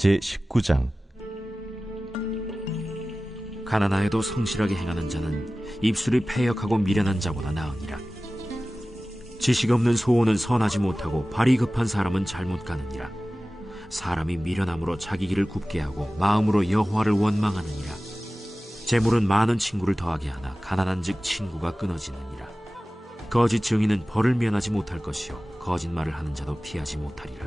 제19장 가난하여도 성실하게 행하는 자는 입술이 패역하고 미련한 자보다 나으니라. 지식 없는 소원은 선하지 못하고 발이 급한 사람은 잘못 가느니라. 사람이 미련함으로 자기 길을 굽게 하고 마음으로 여호와를 원망하느니라. 재물은 많은 친구를 더하게 하나 가난한즉 친구가 끊어지느니라. 거짓 증인은 벌을 면하지 못할 것이요 거짓말을 하는 자도 피하지 못하리라.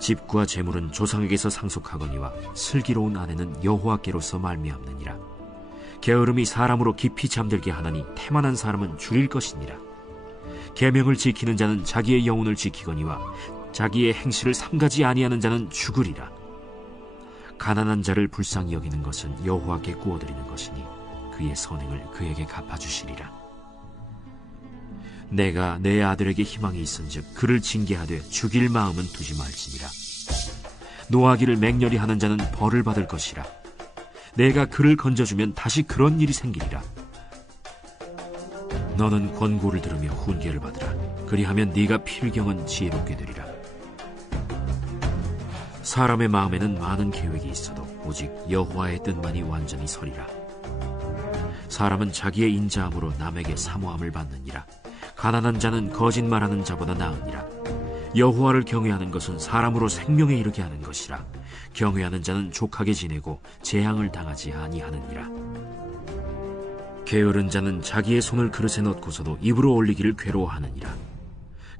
집과 재물은 조상에게서 상속하거니와 슬기로운 아내는 여호와께로서 말미암느니라. 게으름이 사람으로 깊이 잠들게 하나니 태만한 사람은 줄일 것이니라. 계명을 지키는 자는 자기의 영혼을 지키거니와 자기의 행실을 삼가지 아니하는 자는 죽으리라. 가난한 자를 불쌍히 여기는 것은 여호와께 구워드리는 것이니 그의 선행을 그에게 갚아주시리라. 내가 내 아들에게 희망이 있은즉 그를 징계하되 죽일 마음은 두지 말지니라. 노하기를 맹렬히 하는 자는 벌을 받을 것이라. 내가 그를 건져주면 다시 그런 일이 생기리라. 너는 권고를 들으며 훈계를 받으라. 그리하면 네가 필경은 지혜롭게 되리라. 사람의 마음에는 많은 계획이 있어도 오직 여호와의 뜻만이 완전히 서리라. 사람은 자기의 인자함으로 남에게 사모함을 받느니라. 가난한 자는 거짓말하는 자보다 나으니라. 여호와를 경외하는 것은 사람으로 생명에 이르게 하는 것이라. 경외하는 자는 족하게 지내고 재앙을 당하지 아니하느니라. 게으른 자는 자기의 손을 그릇에 넣고서도 입으로 올리기를 괴로워하느니라.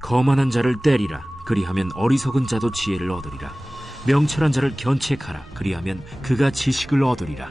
거만한 자를 때리라. 그리하면 어리석은 자도 지혜를 얻으리라. 명철한 자를 견책하라. 그리하면 그가 지식을 얻으리라.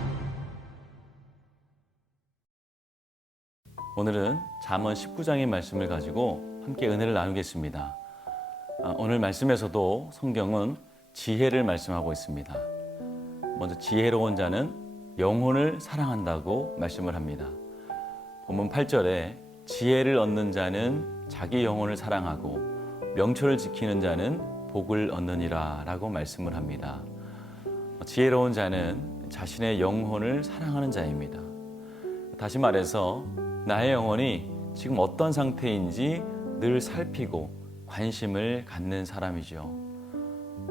오늘은 잠언 19장의 말씀을 가지고 함께 은혜를 나누겠습니다. 아, 오늘 말씀에서도 성경은 지혜를 말씀하고 있습니다. 먼저 지혜로운 자는 영혼을 사랑한다고 말씀을 합니다. 본문 8절에 지혜를 얻는 자는 자기 영혼을 사랑하고 명철을 지키는 자는 복을 얻느니라 라고 말씀을 합니다. 지혜로운 자는 자신의 영혼을 사랑하는 자입니다. 다시 말해서 나의 영혼이 지금 어떤 상태인지 늘 살피고 관심을 갖는 사람이죠.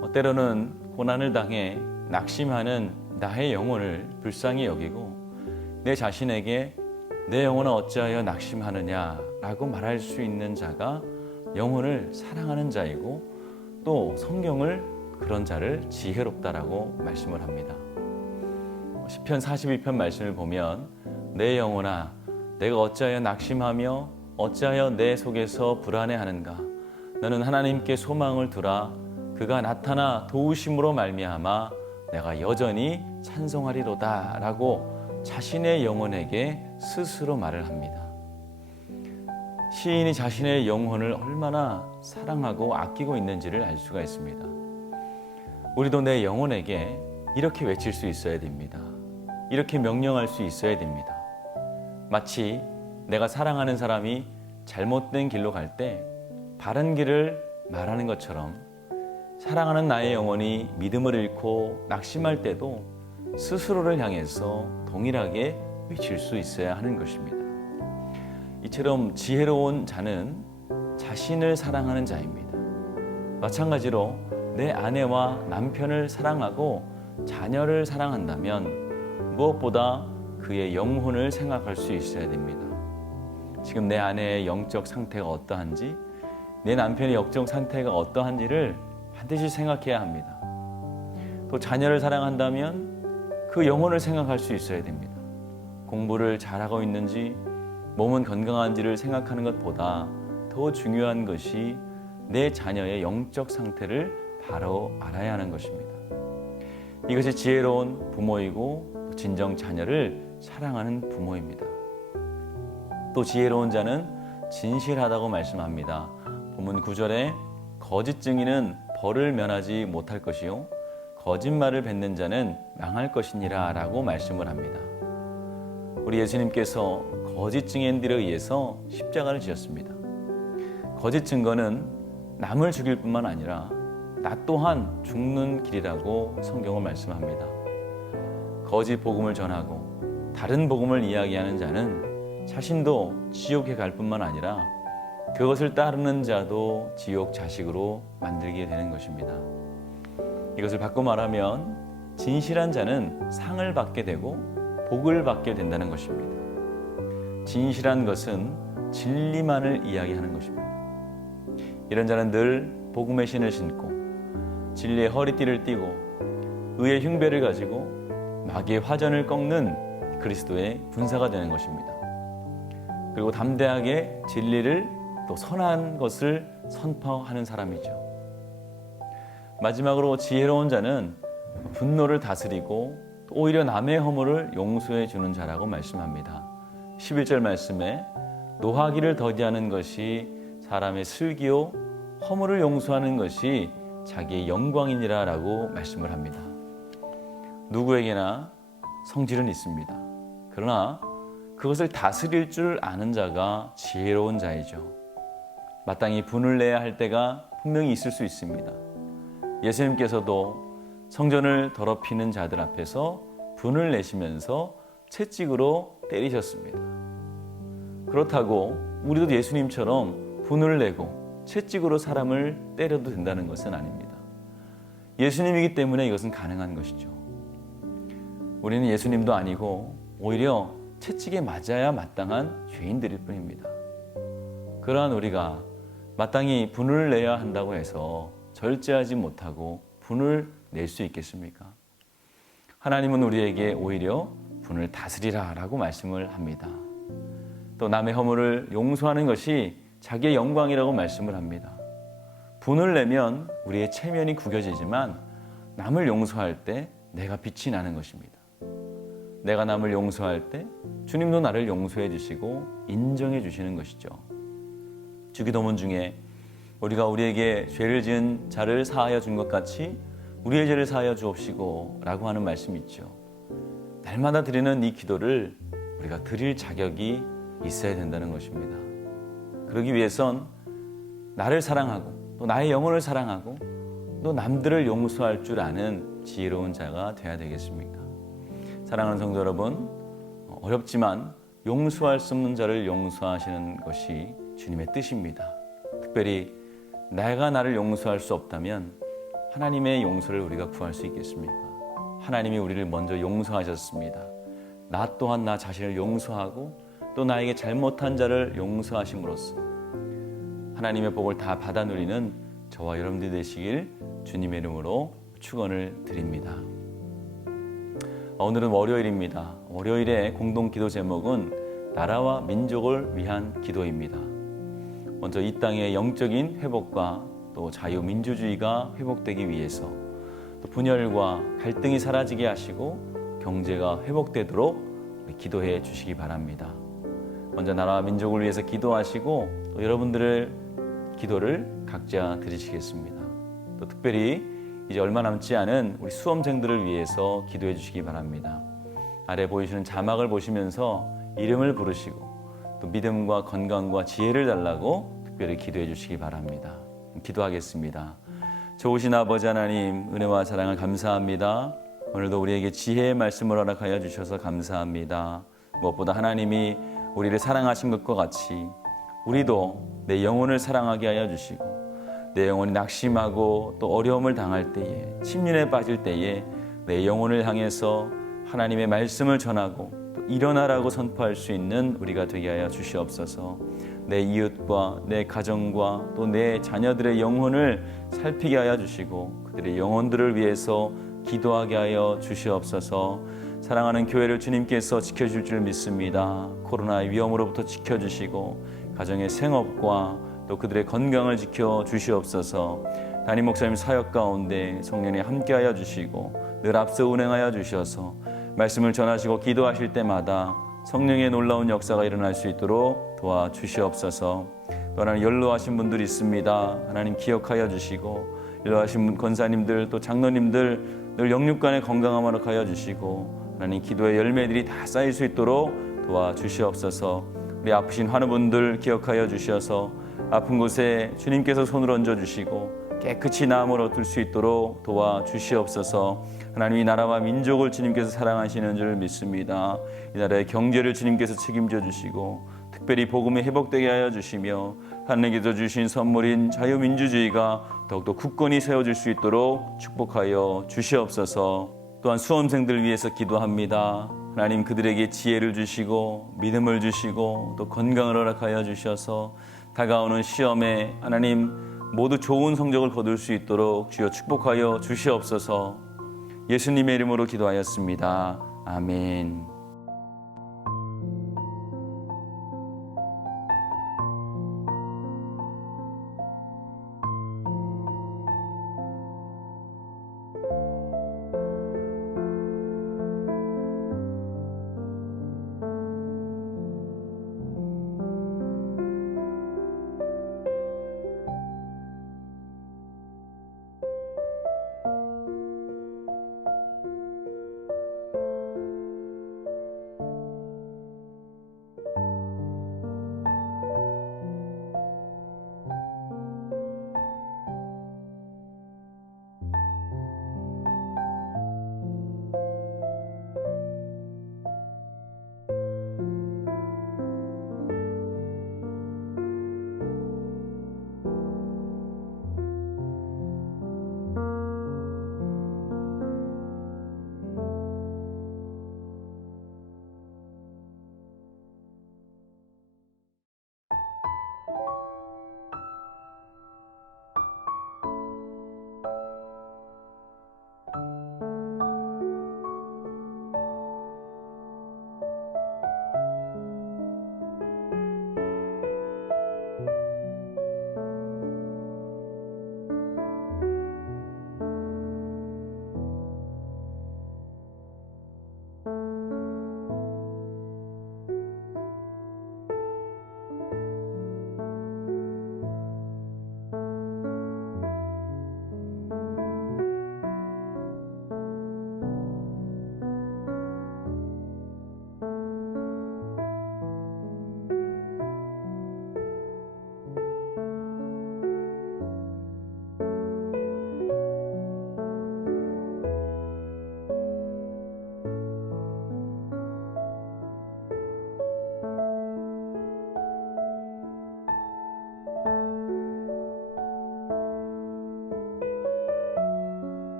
어, 때로는 고난을 당해 낙심하는 나의 영혼을 불쌍히 여기고 내 자신에게 내 영혼은 어찌하여 낙심하느냐라고 말할 수 있는 자가 영혼을 사랑하는 자이고 또 성경을 그런 자를 지혜롭다라고 말씀을 합니다. 시편 42편 말씀을 보면 내 영혼아 내가 어찌하여 낙심하며 어찌하여 내 속에서 불안해하는가 너는 하나님께 소망을 두라 그가 나타나 도우심으로 말미암아 내가 여전히 찬송하리로다라고 자신의 영혼에게 스스로 말을 합니다. 시인이 자신의 영혼을 얼마나 사랑하고 아끼고 있는지를 알 수가 있습니다. 우리도 내 영혼에게 이렇게 외칠 수 있어야 됩니다. 이렇게 명령할 수 있어야 됩니다. 마치 내가 사랑하는 사람이 잘못된 길로 갈 때 바른 길을 말하는 것처럼 사랑하는 나의 영혼이 믿음을 잃고 낙심할 때도 스스로를 향해서 동일하게 외칠 수 있어야 하는 것입니다. 이처럼 지혜로운 자는 자신을 사랑하는 자입니다. 마찬가지로 내 아내와 남편을 사랑하고 자녀를 사랑한다면 무엇보다 그의 영혼을 생각할 수 있어야 됩니다. 지금 내 아내의 영적 상태가 어떠한지, 내 남편의 영적 상태가 어떠한지를 반드시 생각해야 합니다. 또 자녀를 사랑한다면 그 영혼을 생각할 수 있어야 됩니다. 공부를 잘하고 있는지, 몸은 건강한지를 생각하는 것보다 더 중요한 것이 내 자녀의 영적 상태를 바로 알아야 하는 것입니다. 이것이 지혜로운 부모이고 진정 자녀를 사랑하는 부모입니다. 또 지혜로운 자는 진실하다고 말씀합니다. 본문 9절에 거짓 증인은 벌을 면하지 못할 것이요 거짓말을 뱉는 자는 망할 것이니라라고 말씀을 합니다. 우리 예수님께서 거짓 증인들에 의해서 십자가를 지었습니다. 거짓 증거는 남을 죽일 뿐만 아니라 나 또한 죽는 길이라고 성경은 말씀합니다. 거짓 복음을 전하고 다른 복음을 이야기하는 자는 자신도 지옥에 갈 뿐만 아니라 그것을 따르는 자도 지옥 자식으로 만들게 되는 것입니다. 이것을 바꿔 말하면 진실한 자는 상을 받게 되고 복을 받게 된다는 것입니다. 진실한 것은 진리만을 이야기하는 것입니다. 이런 자는 늘 복음의 신을 신고 진리의 허리띠를 띠고 의의 흉배를 가지고 마귀의 화전을 꺾는 그리스도의 군사가 되는 것입니다. 그리고 담대하게 진리를 또 선한 것을 선포하는 사람이죠. 마지막으로 지혜로운 자는 분노를 다스리고 오히려 남의 허물을 용서해 주는 자라고 말씀합니다. 11절 말씀에 노하기를 더디하는 것이 사람의 슬기요 허물을 용서하는 것이 자기의 영광이니라라고 말씀을 합니다. 누구에게나 성질은 있습니다. 그러나 그것을 다스릴 줄 아는 자가 지혜로운 자이죠. 마땅히 분을 내야 할 때가 분명히 있을 수 있습니다. 예수님께서도 성전을 더럽히는 자들 앞에서 분을 내시면서 채찍으로 때리셨습니다. 그렇다고 우리도 예수님처럼 분을 내고 채찍으로 사람을 때려도 된다는 것은 아닙니다. 예수님이기 때문에 이것은 가능한 것이죠. 우리는 예수님도 아니고 오히려 채찍에 맞아야 마땅한 죄인들일 뿐입니다. 그러한 우리가 마땅히 분을 내야 한다고 해서 절제하지 못하고 분을 낼 수 있겠습니까? 하나님은 우리에게 오히려 분을 다스리라 라고 말씀을 합니다. 또 남의 허물을 용서하는 것이 자기의 영광이라고 말씀을 합니다. 분을 내면 우리의 체면이 구겨지지만 남을 용서할 때 내가 빛이 나는 것입니다. 내가 남을 용서할 때 주님도 나를 용서해 주시고 인정해 주시는 것이죠. 주기도문 중에 우리가 우리에게 죄를 지은 자를 사하여 준 것 같이 우리의 죄를 사하여 주옵시고 라고 하는 말씀이 있죠. 날마다 드리는 이 기도를 우리가 드릴 자격이 있어야 된다는 것입니다. 그러기 위해선 나를 사랑하고 또 나의 영혼을 사랑하고 또 남들을 용서할 줄 아는 지혜로운 자가 되어야 되겠습니까? 사랑하는 성도 여러분, 어렵지만 용서할 수 없는 자를 용서하시는 것이 주님의 뜻입니다. 특별히 내가 나를 용서할 수 없다면 하나님의 용서를 우리가 구할 수 있겠습니까? 하나님이 우리를 먼저 용서하셨습니다. 나 또한 나 자신을 용서하고 또 나에게 잘못한 자를 용서하심으로써 하나님의 복을 다 받아 누리는 저와 여러분들 되시길 주님의 이름으로 축원을 드립니다. 오늘은 월요일입니다. 월요일의 공동 기도 제목은 나라와 민족을 위한 기도입니다. 먼저 이 땅의 영적인 회복과 또 자유민주주의가 회복되기 위해서 또 분열과 갈등이 사라지게 하시고 경제가 회복되도록 기도해 주시기 바랍니다. 먼저 나라와 민족을 위해서 기도하시고 또 여러분들의 기도를 각자 드리시겠습니다. 또 특별히 이제 얼마 남지 않은 우리 수험생들을 위해서 기도해 주시기 바랍니다. 아래 보이시는 자막을 보시면서 이름을 부르시고 또 믿음과 건강과 지혜를 달라고 특별히 기도해 주시기 바랍니다. 기도하겠습니다. 좋으신 아버지 하나님 은혜와 사랑을 감사합니다. 오늘도 우리에게 지혜의 말씀을 허락하여 주셔서 감사합니다. 무엇보다 하나님이 우리를 사랑하신 것과 같이 우리도 내 영혼을 사랑하게 하여 주시고 내 영혼이 낙심하고 또 어려움을 당할 때에 침륜에 빠질 때에 내 영혼을 향해서 하나님의 말씀을 전하고 또 일어나라고 선포할 수 있는 우리가 되게 하여 주시옵소서. 내 이웃과 내 가정과 또 내 자녀들의 영혼을 살피게 하여 주시고 그들의 영혼들을 위해서 기도하게 하여 주시옵소서. 사랑하는 교회를 주님께서 지켜줄 줄 믿습니다. 코로나의 위험으로부터 지켜주시고 가정의 생업과 또 그들의 건강을 지켜 주시옵소서. 담임 목사님 사역 가운데 성령이 함께하여 주시고 늘 앞서 운행하여 주셔서 말씀을 전하시고 기도하실 때마다 성령의 놀라운 역사가 일어날 수 있도록 도와 주시옵소서. 또 하나님 연로하신 분들이 있습니다. 하나님 기억하여 주시고 연로하신 분, 권사님들 또 장로님들 늘 영육간의 건강함을 하여 주시고 하나님 기도의 열매들이 다 쌓일 수 있도록 도와 주시옵소서. 우리 아프신 환우분들 기억하여 주셔서 아픈 곳에 주님께서 손을 얹어 주시고 깨끗이 나음을 얻을 수 있도록 도와 주시옵소서. 하나님 이 나라와 민족을 주님께서 사랑하시는 줄 믿습니다. 이 나라의 경제를 주님께서 책임져 주시고 특별히 복음이 회복되게 하여 주시며 하나님께서 주신 선물인 자유민주주의가 더욱더 굳건히 세워질 수 있도록 축복하여 주시옵소서. 또한 수험생들 위해서 기도합니다. 하나님 그들에게 지혜를 주시고 믿음을 주시고 또 건강을 허락하여 주셔서 다가오는 시험에 하나님 모두 좋은 성적을 거둘 수 있도록 주여 축복하여 주시옵소서. 예수님의 이름으로 기도하였습니다. 아멘.